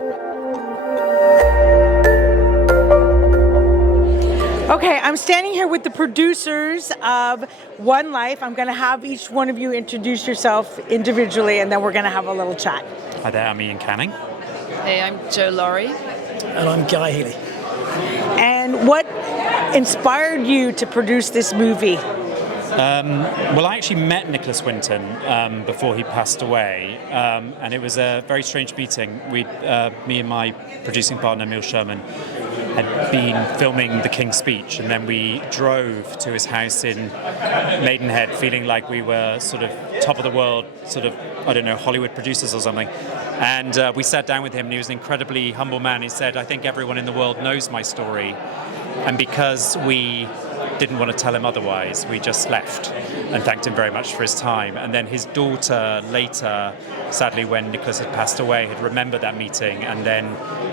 Okay, I'm standing here with the producers of One Life. I'm going to have each one of you introduce yourself individually, and then we're going to have a little chat. Hi there, I'm Iain Canning. Hey, I'm Joanna Laurie. And I'm Heeley. And what inspired you to produce this movie? Well, I actually met Nicholas Winton before he passed away, and it was a very strange meeting. Me and my producing partner, Neil Sherman, had been filming The King's Speech, and then we drove to his house in Maidenhead feeling like we were sort of top of the world, sort of, I don't know, Hollywood producers or something. And we sat down with him, and he was an incredibly humble man. He said, I think everyone in the world knows my story, and because we didn't want to tell him otherwise, we just left and thanked him very much for his time. And then his daughter later, sadly when Nicholas had passed away, had remembered that meeting, and then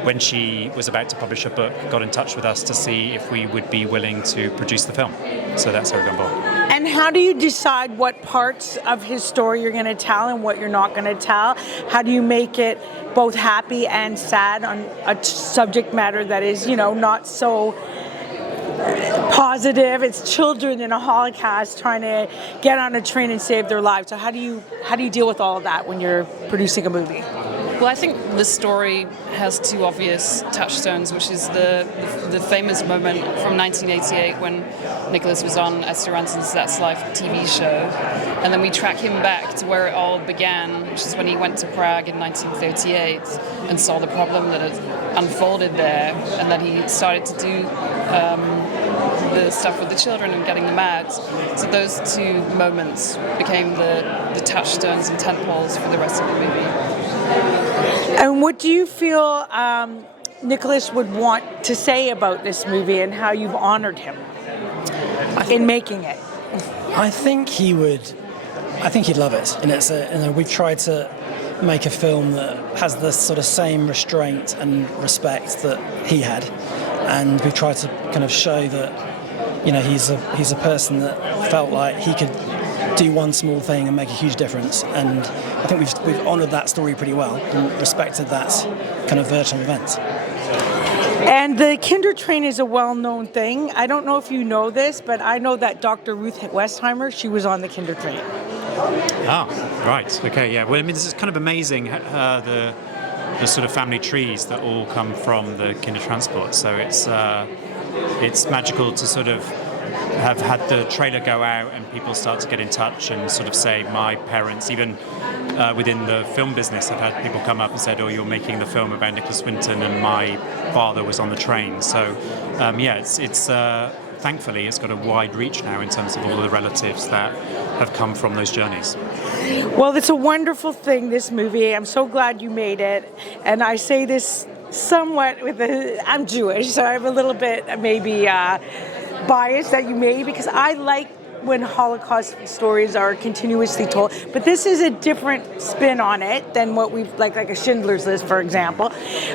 when she was about to publish a book, got in touch with us to see if we would be willing to produce the film. So that's how we got involved. And how do you decide what parts of his story you're going to tell and what you're not going to tell? How do you make it both happy and sad on a subject matter that is, not so positive? It's children in a Holocaust trying to get on a train and save their lives. So how do you deal with all of that when you're producing a movie? Well, I think the story has two obvious touchstones, which is the famous moment from 1988 when Nicholas was on Esther Rantzen's That's Life TV show, and then we track him back to where it all began, which is when he went to Prague in 1938 and saw the problem that had unfolded there, and then he started to do the stuff with the children and getting them out. So those two moments became the touchstones and tentpoles for the rest of the movie. And what do you feel Nicholas would want to say about this movie and how you've honored him in making it? I think he'd love it. And we've tried to make a film that has the sort of same restraint and respect that he had, and we've tried to kind of show that he's a person that felt like he could do one small thing and make a huge difference, and I think we've honoured that story pretty well and respected that kind of virtual event. And the Kinder Train is a well-known thing. I don't know if you know this, but I know that Dr. Ruth Westheimer, she was on the Kinder Train. Ah, right. Okay, yeah. Well, I mean, this is kind of amazing, the sort of family trees that all come from the Kinder Transport. So it's magical to sort of have had the trailer go out and people start to get in touch and sort of say, my parents, even within the film business, I've had people come up and said, oh, you're making the film about Nicholas Winton and my father was on the train. So, it's thankfully it's got a wide reach now in terms of all the relatives that have come from those journeys. Well, it's a wonderful thing, this movie. I'm so glad you made it. And I say this somewhat I'm Jewish, so I'm a little bit maybe biased that you made, because I like when Holocaust stories are continuously told, but this is a different spin on it than what we've like a Schindler's List, for example.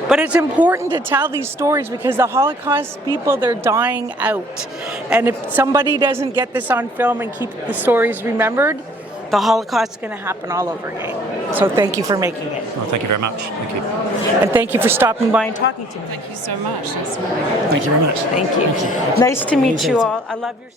But it's important to tell these stories because the Holocaust people, they're dying out, and if somebody doesn't get this on film and keep the stories remembered, the Holocaust is going to happen all over again. So thank you for making it. Well, thank you very much. Thank you. And thank you for stopping by and talking to me. Thank you so much. Nice to meet you. Thank you very much. Thank you. Nice to meet you all. I love your